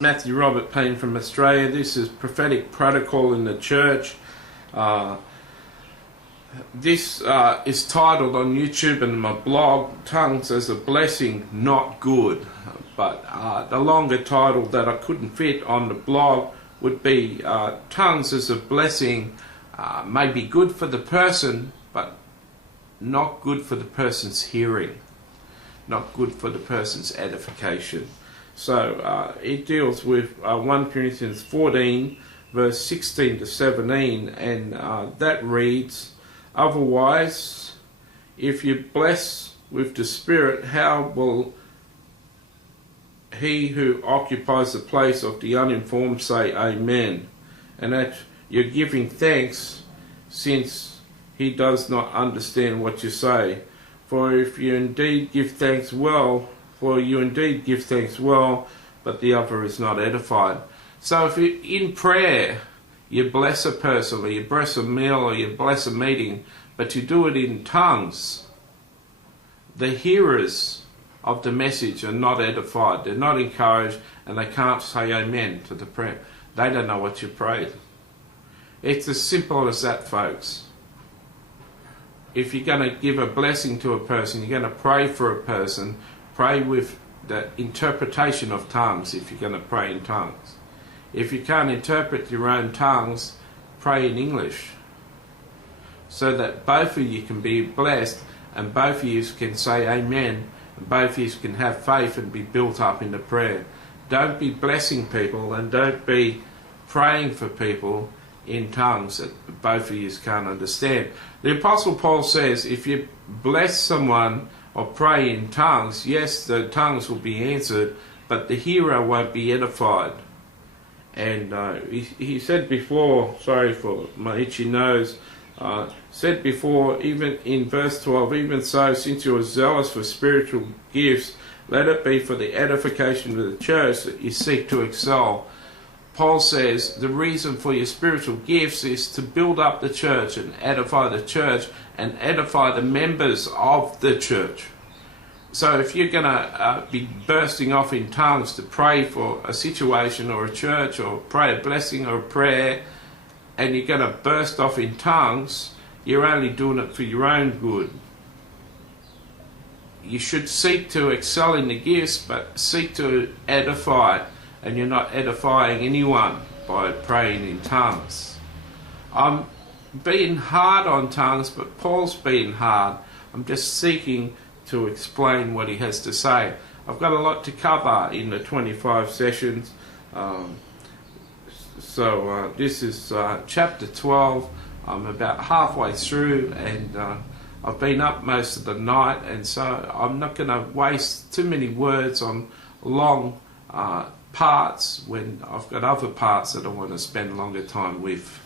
Matthew Robert Payne from Australia. This is prophetic protocol in the church. This is titled on YouTube and my blog, Tongues as a Blessing, Not Good. But the longer title that I couldn't fit on the blog would be Tongues as a Blessing may be good for the person, but not good for the person's hearing, not good for the person's edification. So it deals with 1 Corinthians 14 verse 16 to 17, and that reads, "Otherwise, if you bless with the Spirit, how will he who occupies the place of the uninformed say Amen? And that you're giving thanks, since he does not understand what you say. For you indeed give thanks well, but the other is not edified." So if you, in prayer, you bless a person, or you bless a meal, or you bless a meeting, but you do it in tongues, the hearers of the message are not edified, they're not encouraged, and they can't say amen to the prayer. They don't know what you prayed. It's as simple as that, folks. If you're going to give a blessing to a person, you're going to pray for a person, pray with the interpretation of tongues if you're going to pray in tongues. If you can't interpret your own tongues, pray in English, so that both of you can be blessed and both of you can say amen, and both of you can have faith and be built up in the prayer. Don't be blessing people and don't be praying for people in tongues that both of you can't understand. The Apostle Paul says if you bless someone or pray in tongues, yes, the tongues will be answered, but the hearer won't be edified. And he said before, sorry for my itchy nose, said before, even in verse 12, "Even so, since you are zealous for spiritual gifts, let it be for the edification of the church that you seek to excel." Paul says the reason for your spiritual gifts is to build up the church and edify the church and edify the members of the church. So if you're going to be bursting off in tongues to pray for a situation or a church, or pray a blessing or a prayer, and you're going to burst off in tongues, you're only doing it for your own good. You should seek to excel in the gifts, but seek to edify, and you're not edifying anyone by praying in tongues. I'm being hard on tongues, but Paul's being hard. I'm just seeking to explain what he has to say. I've got a lot to cover in the 25 sessions. This is chapter 12. I'm about halfway through, and I've been up most of the night, and so I'm not going to waste too many words on long parts when I've got other parts that I want to spend longer time with.